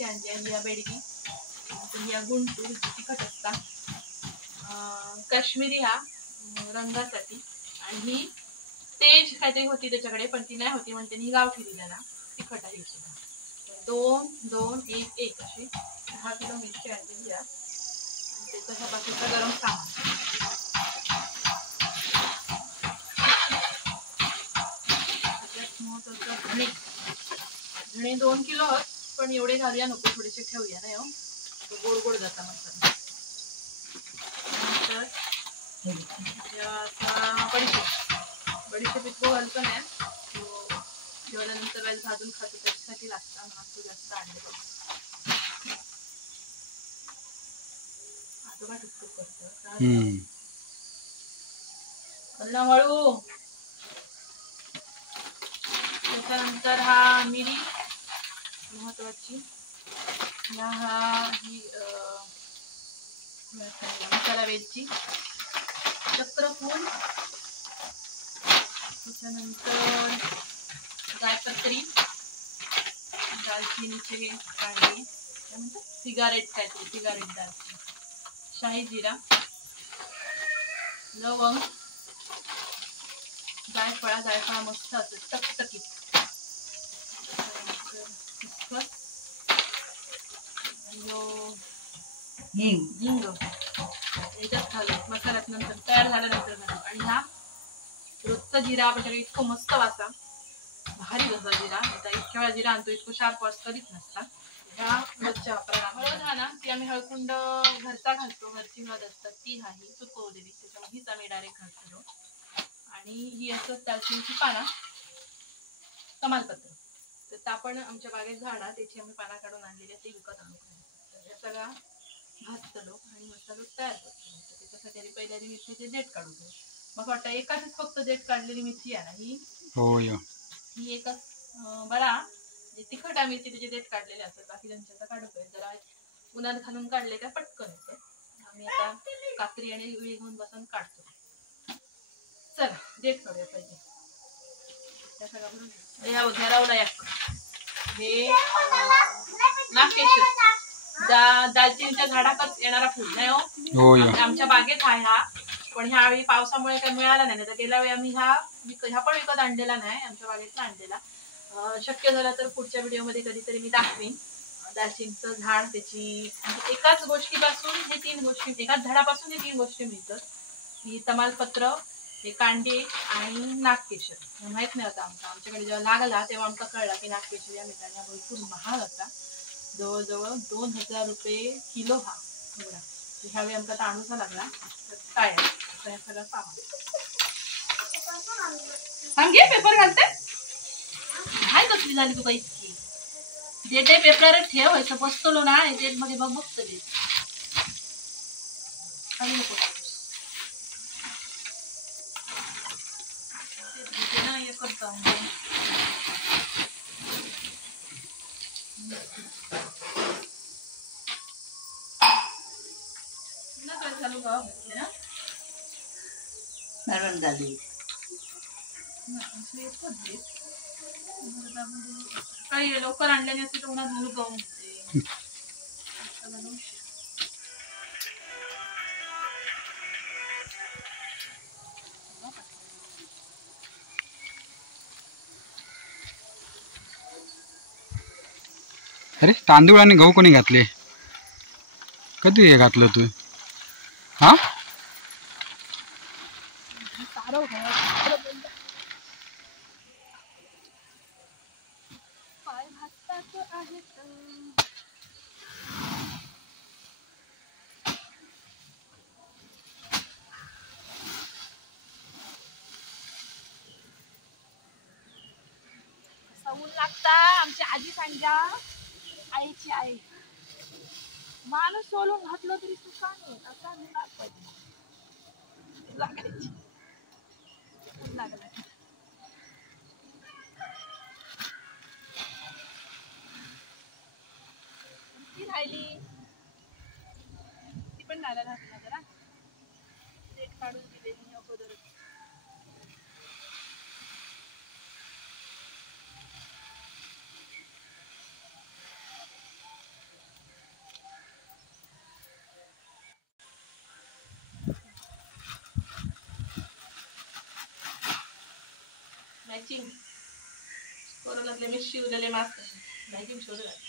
मिरची आणली आहे, या बेडगी, या गुंटूर तिखट असता, काश्मीरी हा रंगासाठी, आणि ही तेज काहीतरी होती त्याच्याकडे पण ती नाही होती म्हणते ही गावठी दिल्या ना तिखट आहे सुद्धा. 2, 2, 1, 1 अशी 10 किलो मिरची आणलेली आहे. त्याचा बाकीचा गरम सामान धणे 2 किलो पण एवढे घालूया नको, थोडेसे ठेवूया ना, गोड गोड जाता मसाला. बडीशेप इतकं घालतो नाही, जेवल्यानंतर वेळ भाजून खातो त्याच्यासाठी लागतं म्हणून तो जास्त आणले बघ. आजोबा टुकटुक करतो हळू. त्याच्यानंतर हा मिरी महत्वाची, ही मसाला वेलची, चक्रफूल, त्याच्यानंतर जायपत्री, दालचिनीचे कांडे, काय म्हणतात सिगारेट दालचिनी, शाही जिरा, लवंग, जायफळा मस्त असत टकटकीत, हिंग याच्यात घालू मसाल्यात नंतर तयार झाल्यानंतर घालू. आणि हा रोजचा जिरा आपल्याकडे इतकं मस्त वासा भारी जसा जिरा, आता इतक्या वेळा जिरा आणतो इतकं शार्प वास कधीच नसता. ह्या रोजच्या वापराला हळद हा ना ती आम्ही हळकुंड घरचा घालतो, घरची हळद असतात ती नाही सुकवलेली, त्याच्यामुळे हीच आम्ही डायरेक्ट घालतो. आणि ही असं दालचिनीची पानं, तमालपत्र, तर आपण आमच्या बागेत झाडा त्याची आम्ही पानं काढून आणलेली ते विकत आणू. तर सगळा भाजतो आणि मसाला तयार करतो. त्याच्यासाठी आधी पहिल्या मिरचीचे देठ काढू दे. मग वाटतं एकाच फक्त देठ काढलेली मिरची आहे ना ही एकच बरा तिखट मिरची त्याचे देठ काढलेले असतात, बाकी त्यांच्या काढतोय जरा उन्हात घालून काढले का पटकन येतं. आम्ही आता कात्री आणि विळी घेऊन बसून काढतो. चला देठ काढूया पाहिजे त्या सगळं या घरावला या हे नागकेशर दालचिनीच्या झाडाकच येणारा फुल नाही हो, आमच्या बागेत आहे हा, पण ह्यावेळी पावसामुळे काही मिळाला नाही, तर गेल्या वेळी आम्ही ह्या पण विकत आणलेला नाही, आमच्या बागेतला आणलेला. शक्य झालं तर पुढच्या व्हिडिओमध्ये कधीतरी मी दाखवीन दालचिनीचं झाड, त्याची एकाच गोष्टीपासून हे 3 गोष्टी, एकाच झाडापासून हे 3 गोष्टी मिळतात, ही तमालपत्र, हे कांडे आणि नागकेशर. माहित नाही होता आमच्याकडे जेव्हा लागला तेव्हा आमचा कळला की नागकेशर या मिठाने भरपूर महाग होता, जवळजवळ 2000 रुपये किलो हा एवढा. ह्यावेळी आमचा तांदूचा लागला तर काय आहे सगळं सामान सांग घे. पेपर घालते काय कसली झाली तू काही डेट पेपर ठेव असं बसतो ना डेट मध्ये बघ बघतो डेट करतो चालू का काही लवकर आणल्याने असते तर उन्हात मुलं गाऊन होते. अरे तांदूळ आणि गहू कोणी घातले? कधी हे घातलं तू? हा सवून लागता आमची आजी सांगा आईची आई माणूस सोलून घातलं तरी सुका नाही असा लागायची लागला ती राहिली ती पण घालायला घातला जरा डेट काढून दिलेली अगोदर. मॅचिंग कोरोनातले मी शिवलेले मास्क मॅचिंग शोधू लागते.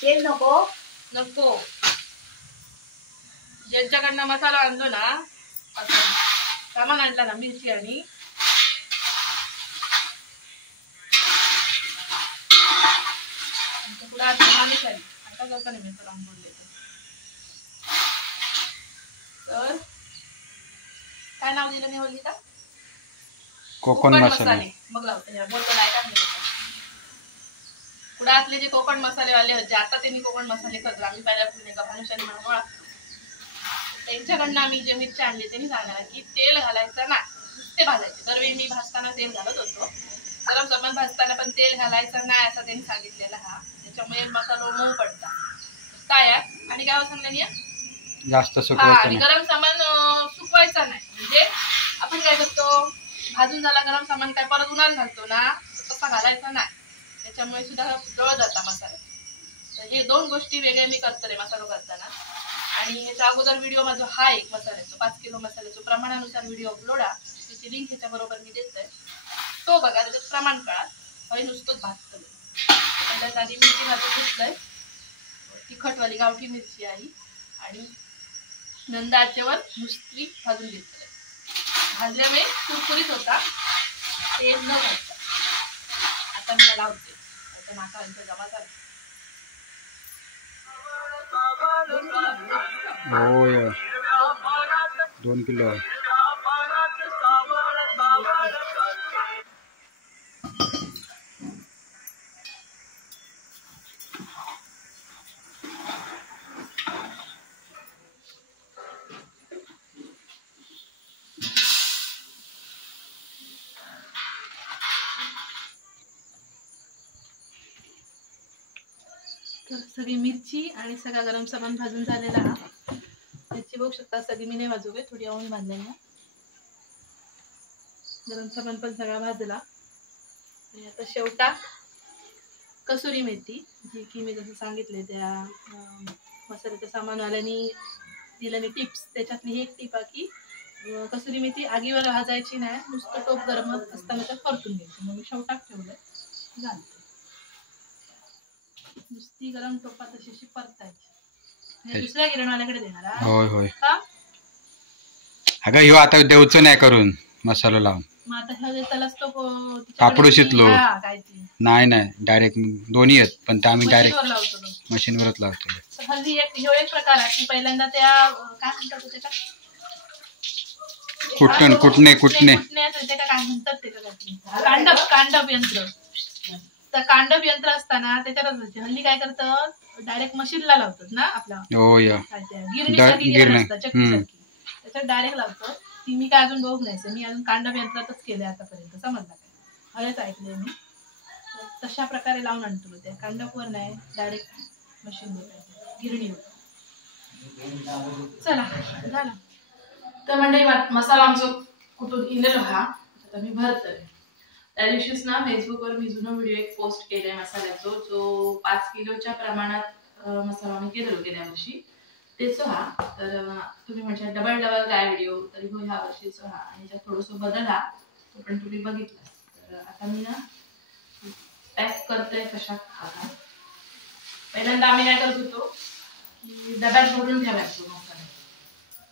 तेल नको नको. ज्यांच्याकडनं मसाला आणलो ना सामान आणला ना मिरची आणि पुढे आता करता नाही मिसळ आंबोडले तर काय नाव दिलं मी होली का कोकण मसाले. मग लावते बोलतो नाही का कुडातले जे कोकण मसालेवाले होते आता त्यांनी कोकण मसाले करतो. आम्ही पहिल्यापासून एका मनुष्याने म्हणून ओळखतो. त्यांच्याकडनं आम्ही जे मिरची आणली त्यांनी सांगणार की तेल घालायचं ना नुसते भाजायचे. दरवेळी मी भाजताना तेल घालत होतो. गरम सामान भाजताना पण तेल घालायचं नाही असं त्यांनी सांगितलेलं. हा त्याच्यामुळे मसाला मऊ पडता काय आणि काय सांगलं जास्त सुकवायचं नाही. गरम सामान सुकवायचा नाही. म्हणजे आपण काय करतो भाजून झाला गरम सामान काय परत उन्हात घालतो ना तसा घालायचा नाही. त्याच्यामुळे सुद्धा जळ जाता मसाला. तर हे दोन गोष्टी वेगळ्या मी करतो रे मसाला करताना. आणि ह्याच्या अगोदर व्हिडिओ माझा हा एक मसाल्याचा 5 किलो मसाल्याचा प्रमाणानुसार व्हिडिओ अपलोड आहे. त्याची लिंक ह्याच्या बरोबर मी देतोय तो बघा. त्याच्यात प्रमाण कळा. हवी नुसतंच भाजतं. त्याच्यात आधी मिरची भाजून घेतलंय तिखटवाली गावठी मिरची आहे आणि मंद आचेवर नुसती भाजून घेतलंय. भाजल्यामुळे कुरकुरीत होता तेल न घालता. आता मी लावते आता नाकांचा जमा झाला. होय 2 किलो आहे. तर सगळी मिरची आणि सगळा गरम सामान भाजून झालेला हा. मिरची बघू शकता सगळी मी नाही भाजू थोडी आवळी भाजलेली ना. गरम सामान पण सगळा भाजला. आणि आता शेवटा कसुरी मेथी जी की मी जसं सांगितले त्या मसाल्याच्या सामानवाल्यांनी दिलेली टिप्स त्याच्यातली एक टिप आहे की कसुरी मेथी आगीवर भाजायची नाही नुसतं टोप गरम असताना तर परतून घ्यायची. मग मी शेवटाक ठेवलंय घालते. नुसती गरम टोपात अशी परतायची. दुसऱ्या गिरणवाल्याकडे देणार. होय होय अगं ह्यो आता देवचं नाही करून मसाला लावून मग आता ह्या त्यालाच तो कापडू शितलो नाही डायरेक्ट दोन्ही आहेत पण ते आम्ही डायरेक्ट मशीनवरच लावतो. हल्ली ह्यो एक प्रकार आहे की पहिल्यांदा त्या काय म्हणतात त्याच्या कुटणे काय म्हणतात ते कांडप यंत्र. तर कांडप यंत्र असताना त्याच्यातच हल्ली काय करतं डायरेक्ट मशीनला लावतात ना आपल्या गिरणी चक्कीसारखी त्याच्यात डायरेक्ट लावतं. ती मी काय अजून बघू नाही. मी अजून कांडप यंत्रातच केलंय आतापर्यंत. समजलं काय हळेच ऐकलंय मी. तशा प्रकारे लावून आणतो त्या कांडपवर नाही डायरेक्ट मशीनवर गिरणीवर. चला झालं तर म्हणजे मसाला आमचा कुठून इलेलो हा आता मी भरतोय. त्या दिवशीच ना फेसबुकवर मी जुनं व्हिडिओ एक पोस्ट केलाय मसाल्याचा जो 5 किलोच्या प्रमाणात मसाला मी केलेलो गेल्या वर्षी तेच हा. तर तुम्ही म्हणजे डबल काय व्हिडिओ तरी हो ह्या वर्षीचा हा आणि त्यात थोडंसं बदला तो पण तुम्ही बघितला. तर आता मी ना पॅक करतोय कशात. आता पहिल्यांदा आम्ही काय करत होतो की डब्यात भरून ठेवायचो मसाला.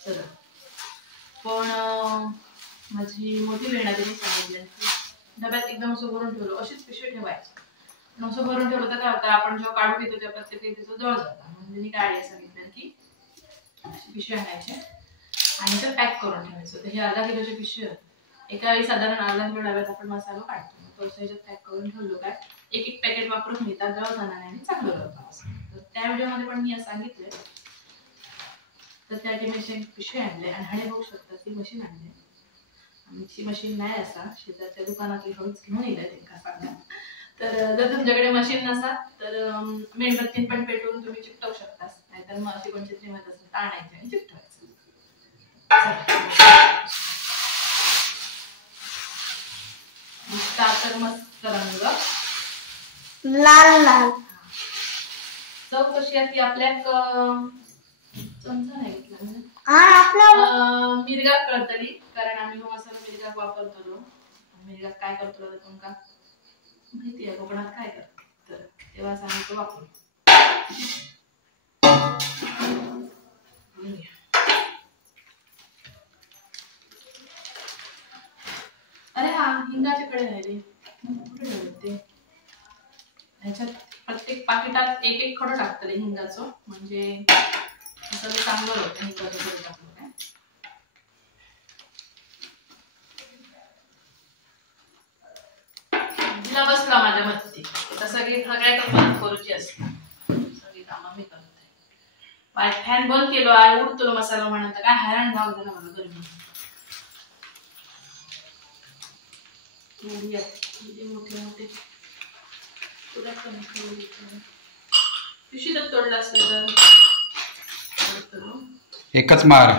चला पण माझी मोठी बहीण आहे तिने सांगितलं की डब्यात एकदम असं भरून ठेवलं अशीच पिशवी ठेवायची. असं भरून ठेवलं तर काय होतं आपण जेव्हा काढून घेतो तेव्हा प्रत्येक त्याचं जळ जातं. म्हणजे मी काय सांगितलं की अशी पिशवी आणायची आणि ते पॅक करून ठेवायचं. तर हे अर्धा किलोची पिशवी होती. एका वेळी साधारण अर्धा किलो डब्यात आपण मसाला काढतो. तो ह्याच्यात पॅक करून ठेवलो काय एक पॅकेट वापरून घेतात जळ जाणार नाही आणि चांगलं राहतं. तर त्या व्हिडिओमध्ये पण मी सांगितलंय. तर त्या टीमेची पिशवी आणले आणि हाणे बघू शकता ती मशीन आणली. आमची मशीन नाही असा शेजारच्या दुकानातली हळूच घेऊन येईल त्यांना सांगा. तर जर तुमच्याकडे मशीन नसा तर मेणबत्ती पण पेटवून तुम्ही चिकटवू शकता. नाहीतर मग अशी कोणती त्रिमत असेल तर आणायची आणि चिकटवायचं. तर मस्त रंग लाल लाल चव कशी आहे ती आपल्याक चमचा नाही मिरगा कळतली, कारण आम्ही हो मसाला मिरगा वापरतो. मिरगा काय करतो तुमका माहिती आहे कोकणात काय करतात, तर तेव्हाच आम्ही तो वापरतो. अरे हा हिंगाचे कडे राहिले कुठे ठेवले ते. ह्याच्यात प्रत्येक पाकिटात एक एक खडं टाकतले हिंगाचं, म्हणजे मसाला चांगलं होतं. हिंगाचं खडं टाकलं काय तिला बसला माझ्या मते. आता सगळ्या कामात करूची असते, सगळी कामं मी करते. फॅन बंद केलो आहे, उडतो मसाला म्हणत काय हैराण भाव झाला मला गरमी. मोठे मोठे पिशवीत तोडला असलं तर एकच मार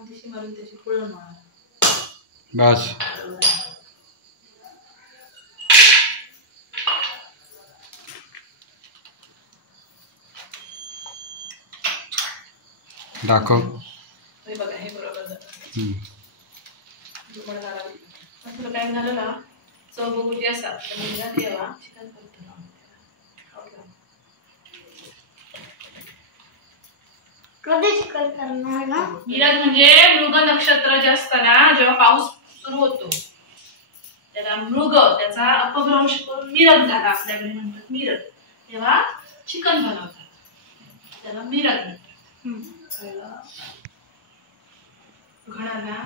दिशी मारून त्याची पुळण मार बस. दाखव. हे बघा हे बरोबर झालं. काय झालं ना चव बघूची असतात तर मुलगा तेव्हा चिकन करतो ना. मिरग म्हणजे मृग नक्षत्र जे असतं ना, जेव्हा पाऊस सुरू होतो त्याला मृग, त्याचा अपभ्रंश करून मिरग झाला आपल्याकडे म्हणतात मिरग, तेव्हा चिकन बनवतात त्याला मिरग म्हणतात. घणाला